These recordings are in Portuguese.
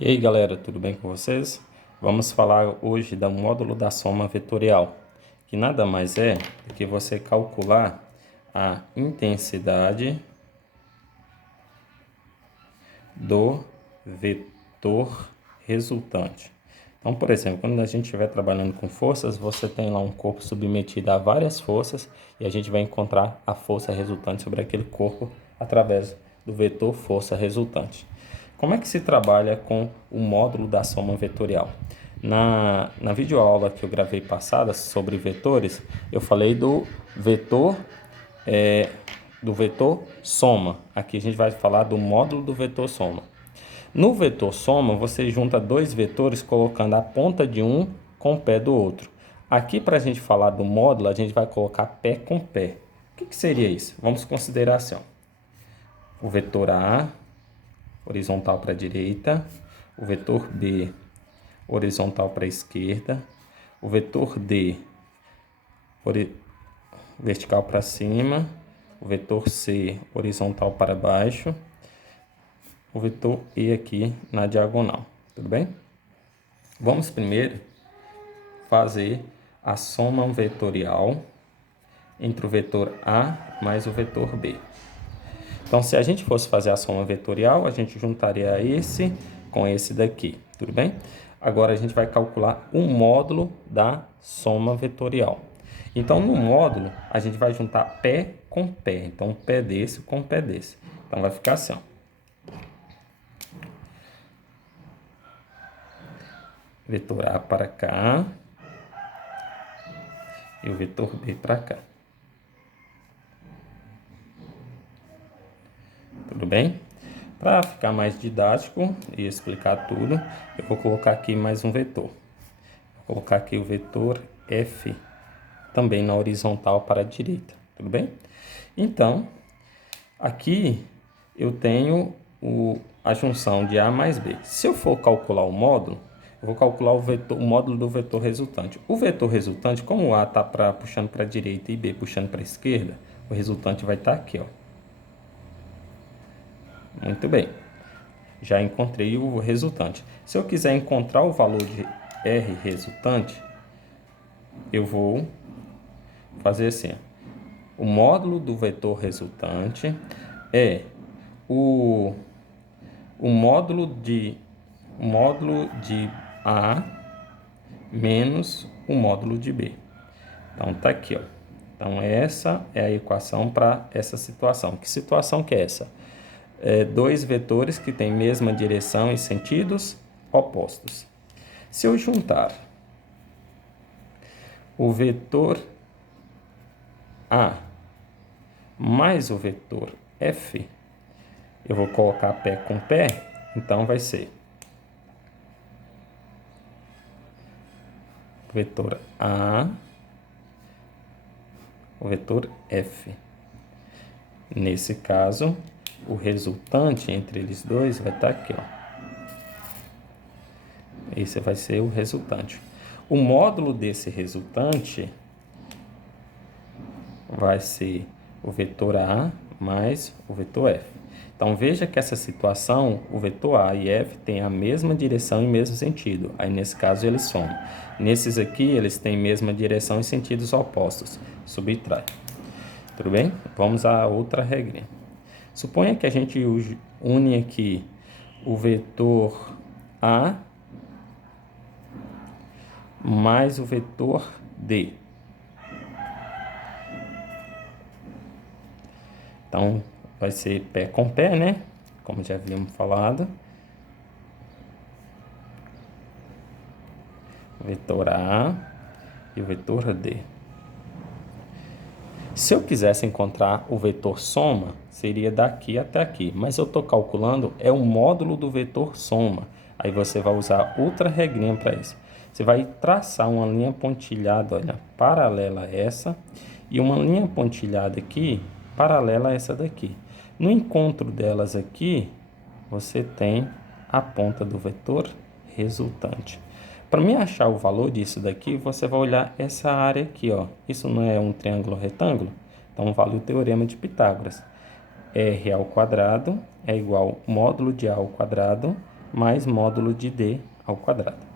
E aí galera, tudo bem com vocês? Vamos falar hoje do módulo da soma vetorial, que nada mais é do que você calcular a intensidade do vetor resultante. Então, por exemplo, quando a gente estiver trabalhando com forças, você tem lá um corpo submetido a várias forças e a gente vai encontrar a força resultante sobre aquele corpo através do vetor força resultante. Como é que se trabalha com o módulo da soma vetorial? Na videoaula que eu gravei passada sobre vetores, eu falei do vetor soma. Aqui a gente vai falar do módulo do vetor soma. No vetor soma, você junta dois vetores colocando a ponta de um com o pé do outro. Aqui, para a gente falar do módulo, a gente vai colocar pé com pé. O que seria isso? Vamos considerar assim, ó. O vetor A, horizontal para a direita, o vetor B, horizontal para a esquerda, o vetor D, vertical para cima, o vetor C, horizontal para baixo, o vetor E aqui na diagonal, tudo bem? Vamos primeiro fazer a soma vetorial entre o vetor A mais o vetor B. Então, se a gente fosse fazer a soma vetorial, a gente juntaria esse com esse daqui, tudo bem? Agora, a gente vai calcular o módulo da soma vetorial. Então, no módulo, a gente vai juntar pé com pé. Então, pé desse com pé desse. Então, vai ficar assim, ó. Vetor A para cá e o vetor B para cá. Tudo bem? Para ficar mais didático e explicar tudo, eu vou colocar aqui mais um vetor. Vou colocar aqui o vetor F, também na horizontal para a direita. Tudo bem? Então, aqui eu tenho a junção de A mais B. Se eu for calcular o módulo, eu vou calcular o módulo do vetor resultante. O vetor resultante, como o A está puxando para a direita e B puxando para a esquerda, o resultante vai estar aqui, ó. Muito bem. Já encontrei o resultante. Se eu quiser encontrar o valor de R resultante, eu vou fazer assim. O módulo do vetor resultante é o módulo de A menos o módulo de B. Então, tá aqui, ó. Então, essa é a equação para essa situação. Que situação que é essa? Dois vetores que têm mesma direção e sentidos opostos. Se eu juntar o vetor A mais o vetor F, eu vou colocar pé com pé, então vai ser o vetor A, o vetor F. Nesse caso, o resultante entre eles dois vai estar aqui, ó. Esse vai ser o resultante. O módulo desse resultante vai ser o vetor A mais o vetor F. Então, veja que essa situação, o vetor A e F têm a mesma direção e mesmo sentido. Aí, nesse caso, eles somam. Nesses aqui, eles têm mesma direção e sentidos opostos. Subtrai. Tudo bem? Vamos a outra regrinha. Suponha que a gente une aqui o vetor A mais o vetor D. Então, vai ser pé com pé, né? Como já havíamos falado. O vetor A e o vetor D. Se eu quisesse encontrar o vetor soma, seria daqui até aqui. Mas eu estou calculando é o módulo do vetor soma. Aí você vai usar outra regrinha para isso. Você vai traçar uma linha pontilhada, olha, paralela a essa. E uma linha pontilhada aqui, paralela a essa daqui. No encontro delas aqui, você tem a ponta do vetor resultante. Para me achar o valor disso daqui, você vai olhar essa área aqui, ó. Isso não é um triângulo retângulo? Então, vale o teorema de Pitágoras. R ao quadrado é igual módulo de A ao quadrado mais módulo de D ao quadrado.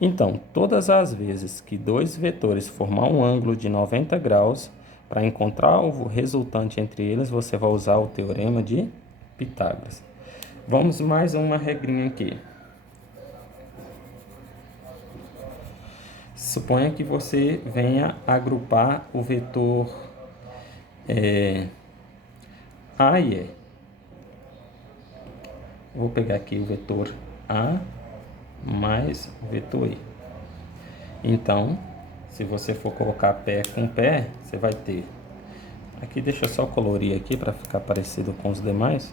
Então, todas as vezes que dois vetores formar um ângulo de 90 graus, para encontrar o resultante entre eles, você vai usar o teorema de Pitágoras. Vamos mais uma regrinha aqui. Suponha que você venha agrupar o vetor A e E. Vou pegar aqui o vetor A mais o vetor E. Então, se você for colocar pé com pé, você vai ter... Aqui deixa eu só colorir aqui para ficar parecido com os demais.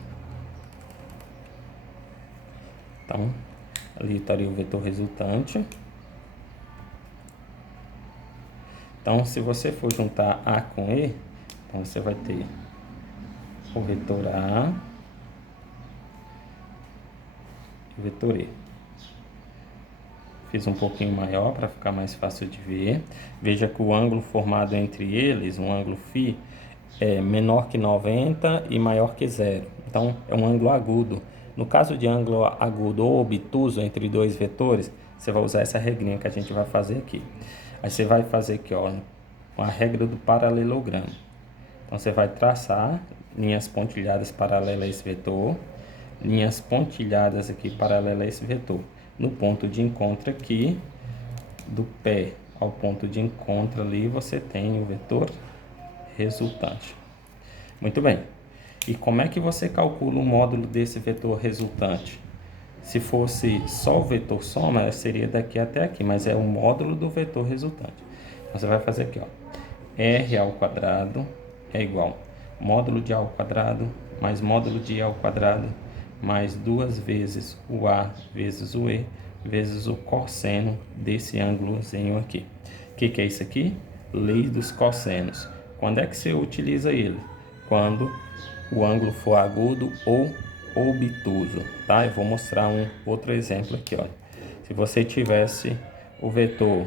Então, ali estaria o vetor resultante. Então, se você for juntar A com E, então você vai ter o vetor A e o vetor E. Fiz um pouquinho maior para ficar mais fácil de ver. Veja que o ângulo formado entre eles, um ângulo φ, é menor que 90 e maior que zero. Então, é um ângulo agudo. No caso de ângulo agudo ou obtuso entre dois vetores, você vai usar essa regrinha que a gente vai fazer aqui. Aí você vai fazer aqui, ó, a regra do paralelogramo. Então, você vai traçar linhas pontilhadas paralelas a esse vetor, linhas pontilhadas aqui paralelas a esse vetor. No ponto de encontro aqui, do pé ao ponto de encontro ali, você tem o vetor resultante. Muito bem. E como é que você calcula o módulo desse vetor resultante? Se fosse só o vetor soma, seria daqui até aqui, mas é o módulo do vetor resultante. Então, você vai fazer aqui, ó. R ao quadrado é igual módulo de A ao quadrado mais módulo de E ao quadrado mais 2 vezes o A vezes o E vezes o cosseno desse ângulozinho aqui. O que é isso aqui? Lei dos cossenos. Quando é que você utiliza ele? Quando o ângulo for agudo ou obtuso, tá? Eu vou mostrar um outro exemplo aqui, ó. Se você tivesse o vetor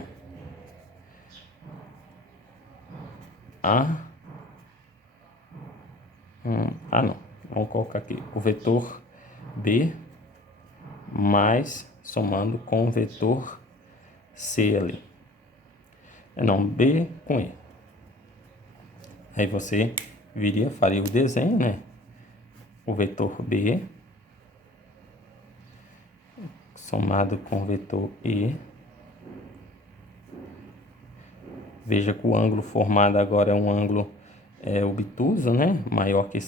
não. Vamos colocar aqui o vetor B mais somando com o vetor C ali. Não, B com E. Aí você faria o desenho, né? O vetor B somado com o vetor E. Veja que o ângulo formado agora é um ângulo obtuso, né? Maior que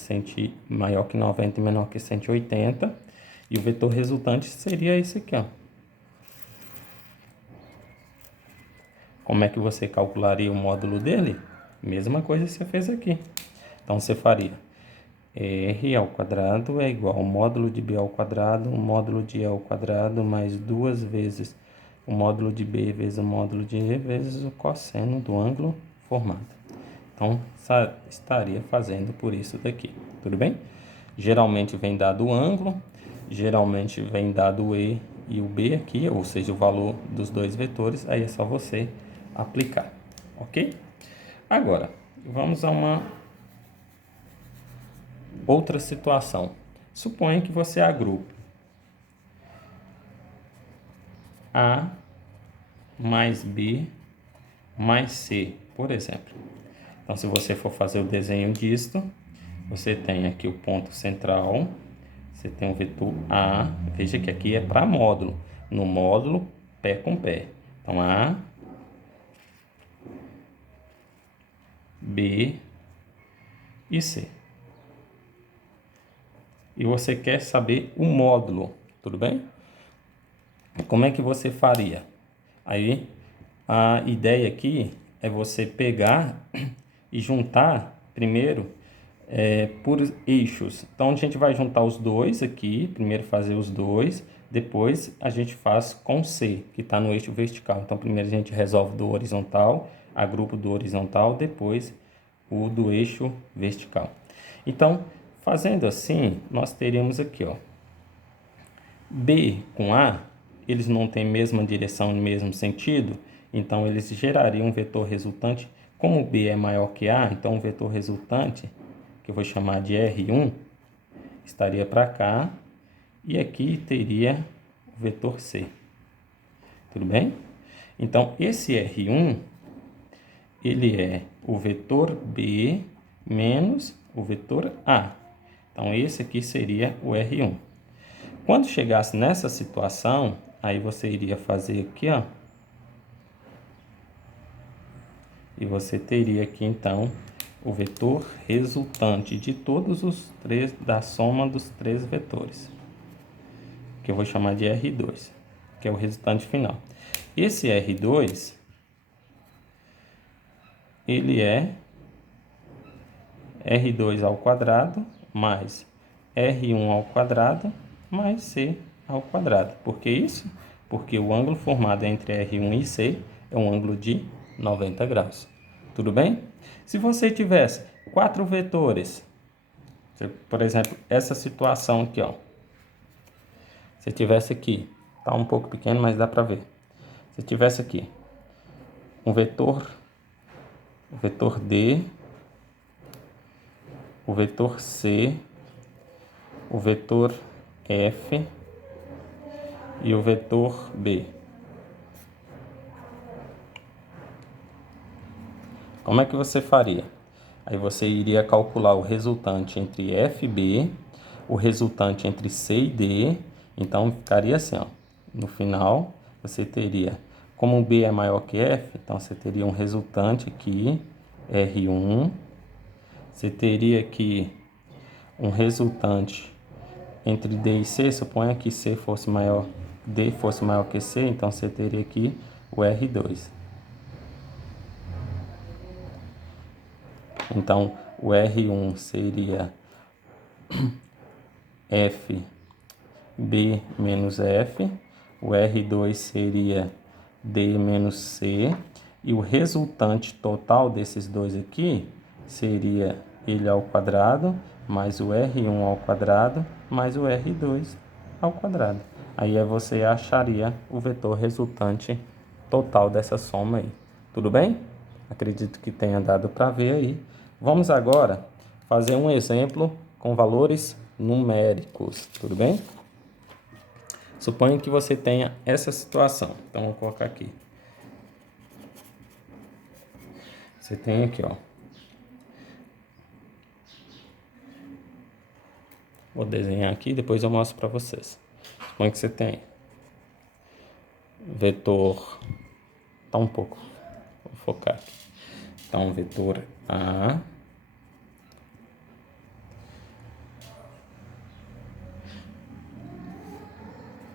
90 e menor que 180. E o vetor resultante seria esse aqui, ó. Como é que você calcularia o módulo dele? Mesma coisa que você fez aqui. Então, você faria R ao quadrado é igual ao módulo de B ao quadrado, o módulo de E ao quadrado, mais 2 vezes o módulo de B vezes o módulo de E vezes o cosseno do ângulo formado. Então, estaria fazendo por isso daqui, tudo bem? Geralmente vem dado o ângulo, geralmente vem dado o E e o B aqui, ou seja, o valor dos dois vetores, aí é só você aplicar, ok? Agora, vamos a uma outra situação. Suponha que você agrupe A mais B mais C, por exemplo. Então, se você for fazer o desenho disto, você tem aqui o ponto central, você tem o vetor A, veja que aqui é para módulo, no módulo pé com pé. Então, A, B e C. E você quer saber o módulo, tudo bem? Como é que você faria? Aí, a ideia aqui é você pegar e juntar primeiro por eixos. Então, a gente vai juntar os dois aqui, primeiro fazer os dois, depois a gente faz com C, que está no eixo vertical. Então, primeiro a gente resolve do horizontal, agrupa do horizontal, depois o do eixo vertical. Então, fazendo assim, nós teríamos aqui, ó, B com A, eles não têm mesma direção e mesmo sentido, então eles gerariam um vetor resultante. Como B é maior que A, então o vetor resultante, que eu vou chamar de R1, estaria para cá, e aqui teria o vetor C. Tudo bem? Então, esse R1, ele é o vetor B menos o vetor A. Então, esse aqui seria o R1. Quando chegasse nessa situação, aí você iria fazer aqui, ó. E você teria aqui, então, o vetor resultante de todos os três, da soma dos três vetores, que eu vou chamar de R2, que é o resultante final. Esse R2, ele é R2 ao quadrado mais R1 ao quadrado mais C ao quadrado. Por que isso? Porque o ângulo formado entre R1 e C é um ângulo de 90 graus. Tudo bem? Se você tivesse 4 vetores, por exemplo, essa situação aqui, ó. Se tivesse aqui, tá um pouco pequeno, mas dá para ver. Se tivesse aqui um vetor, o vetor D, o vetor C, o vetor F e o vetor B. Como é que você faria? Aí você iria calcular o resultante entre F e B, o resultante entre C e D. Então, ficaria assim, ó. No final, você teria, como B é maior que F, então você teria um resultante aqui, R1. Você teria aqui um resultante entre D e C. Suponha que C fosse maior, D fosse maior que C, então você teria aqui o R2. Então, o R1 seria F, B menos F, o R2 seria D menos C, e o resultante total desses dois aqui seria ele ao quadrado, mais o R1 ao quadrado, mais o R2 ao quadrado. Aí você acharia o vetor resultante total dessa soma aí. Tudo bem? Acredito que tenha dado para ver aí. Vamos agora fazer um exemplo com valores numéricos, tudo bem? Suponha que você tenha essa situação. Então, vou colocar aqui. Você tem aqui, ó. Vou desenhar aqui, depois eu mostro para vocês. Suponha que você tem vetor... Tá um pouco... Vou focar aqui. Então, vetor A...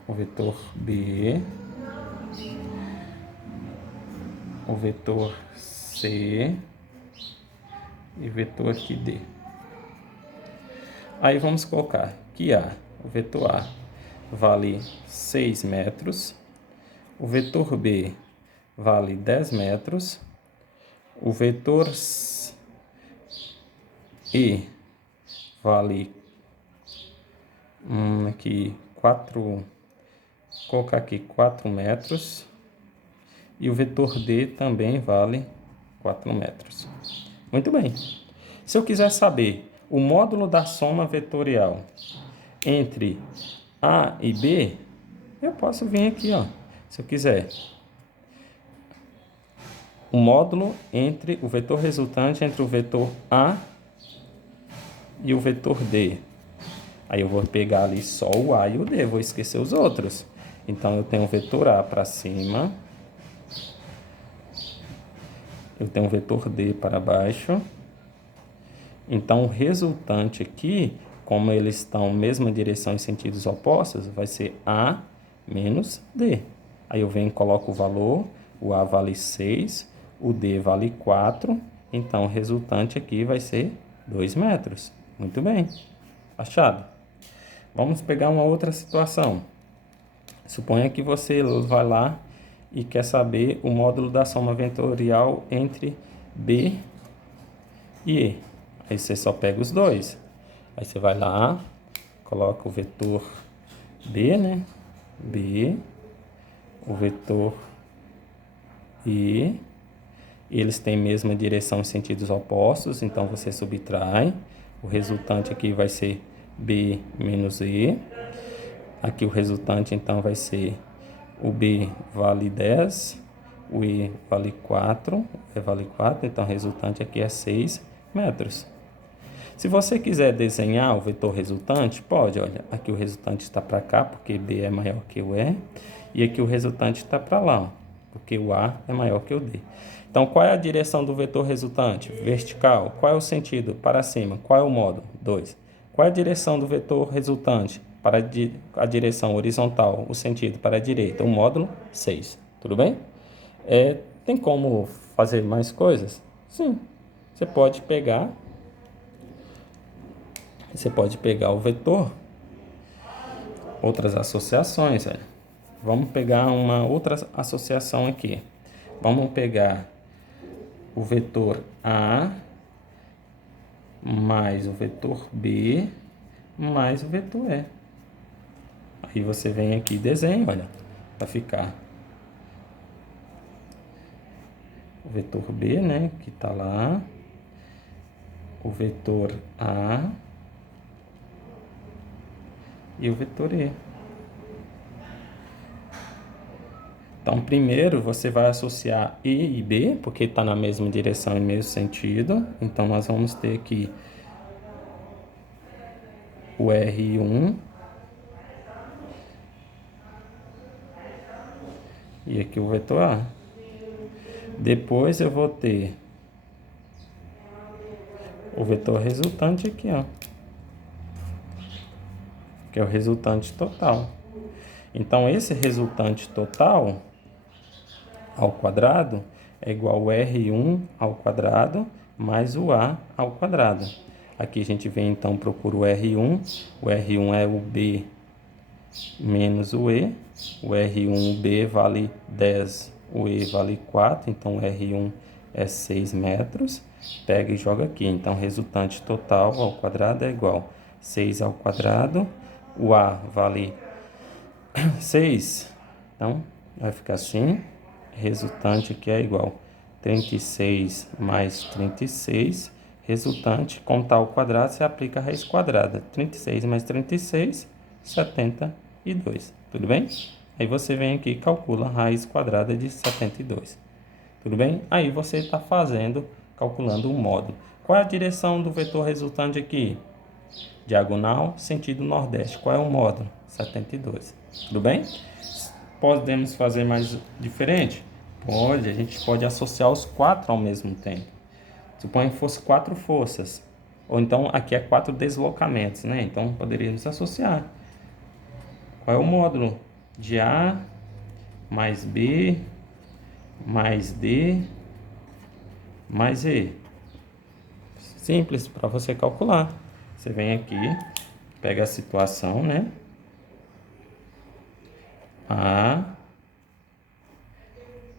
o vetor B, o vetor C e o vetor aqui D. Aí vamos colocar que o vetor A vale 6 metros, o vetor B vale 10 metros, o vetor E vale aqui 4, colocar aqui 4 metros, e o vetor D também vale 4 metros. Muito bem. Se eu quiser saber o módulo da soma vetorial entre A e B, eu posso vir aqui, ó. Se eu quiser, o módulo entre o vetor resultante entre o vetor A e o vetor D. Aí eu vou pegar ali só o A e o D, vou esquecer os outros. Então, eu tenho o vetor A para cima, eu tenho o vetor D para baixo. Então, o resultante aqui, como eles estão mesma direção em sentidos opostos, vai ser A menos D. Aí eu venho e coloco o valor, o A vale 6, o D vale 4, então o resultante aqui vai ser 2 metros. Muito bem, achado. Vamos pegar uma outra situação. Suponha que você vai lá e quer saber o módulo da soma vetorial entre B e E. Aí você só pega os dois. Aí você vai lá, coloca o vetor B, né? B, o vetor E. Eles têm mesma direção em sentidos opostos, então você subtrai. O resultante aqui vai ser B menos E. Aqui o resultante, então, vai ser o B vale 10, o E vale 4, o E vale 4, então o resultante aqui é 6 metros. Se você quiser desenhar o vetor resultante, pode, olha, aqui o resultante está para cá, porque B é maior que o E, e aqui o resultante está para lá, ó, porque o A é maior que o D. Então, qual é a direção do vetor resultante? Vertical. Qual é o sentido? Para cima. Qual é o módulo? 2. Qual é a direção do vetor resultante? Para a direção horizontal, o sentido para a direita, o módulo 6. Tudo bem? Tem como fazer mais coisas? Sim. Você pode pegar o vetor, outras associações. Olha. Vamos pegar uma outra associação aqui. Vamos pegar o vetor A mais o vetor B mais o vetor E. Aí você vem aqui e desenha, olha, para ficar o vetor B, né, que está lá, o vetor A e o vetor E. Então, primeiro você vai associar E e B, porque está na mesma direção e mesmo sentido. Então, nós vamos ter aqui o R1 e aqui o vetor A. Depois eu vou ter o vetor resultante aqui, ó, que é o resultante total. Então, esse resultante total ao quadrado é igual ao R1 ao quadrado mais o A ao quadrado. Aqui a gente vem, então, procura o R1 é o B menos o E R1, o B vale 10, o E vale 4, então o R1 é 6 metros. Pega e joga aqui, então resultante total ao quadrado é igual a 6 ao quadrado, o A vale 6, então vai ficar assim, resultante aqui é igual a 36 mais 36, resultante, contar ao quadrado, você aplica a raiz quadrada, 36 mais 36, 72, tudo bem? Aí você vem aqui e calcula a raiz quadrada de 72, tudo bem? Aí você está calculando o módulo. Qual é a direção do vetor resultante aqui? Diagonal, sentido nordeste. Qual é o módulo? 72. Tudo bem? Podemos fazer mais diferente? Pode, a gente pode associar os 4 ao mesmo tempo. Suponha que fosse 4 forças. Ou então aqui é 4 deslocamentos, né? Então poderíamos associar. Qual é o módulo? De A mais B mais D mais E. Simples para você calcular. Você vem aqui, pega a situação, né? A,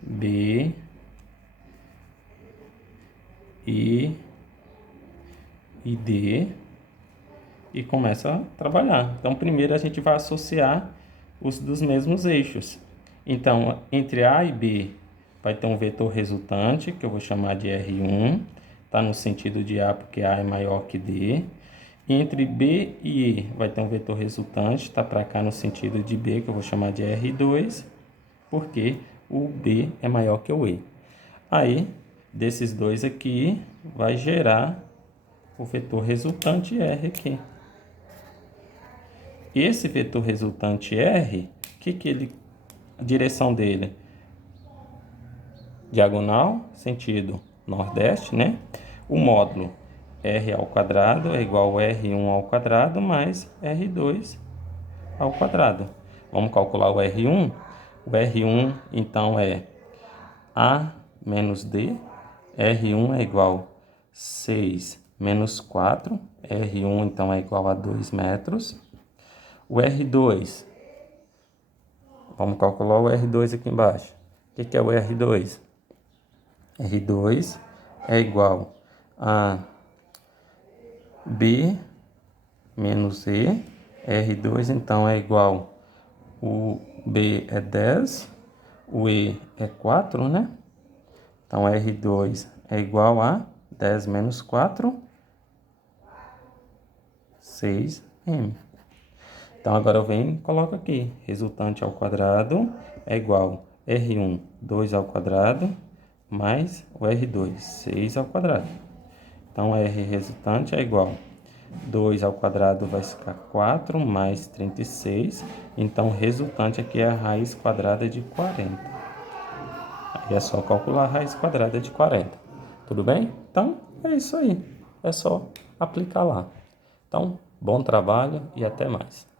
B, I e D e começa a trabalhar. Então, primeiro a gente vai associar os dos mesmos eixos. Então, entre A e B vai ter um vetor resultante, que eu vou chamar de R1, está no sentido de A porque A é maior que D. Entre B e E vai ter um vetor resultante, está para cá no sentido de B, que eu vou chamar de R2, porque o B é maior que o E. Aí, desses dois aqui, vai gerar o vetor resultante R aqui. Esse vetor resultante R, a direção dele? Diagonal, sentido nordeste, né? O módulo R ao quadrado é igual a R1 ao quadrado mais R2 ao quadrado. Vamos calcular o R1? O R1, então, é A menos D. R1 é igual a 6 menos 4. R1, então, é igual a 2 metros. O R2, vamos calcular o R2 aqui embaixo. O que é o R2? R2 é igual a B menos E. R2, então, é igual, o B é 10, o E é 4, né? Então, R2 é igual a 10 menos 4, 6M. Então, agora eu venho e coloco aqui. Resultante ao quadrado é igual a R1, 2 ao quadrado, mais o R2, 6 ao quadrado. Então, R resultante é igual a 2 ao quadrado vai ficar 4 mais 36. Então, o resultante aqui é a raiz quadrada de 40. Aí é só calcular a raiz quadrada de 40. Tudo bem? Então, é isso aí. É só aplicar lá. Então, bom trabalho e até mais.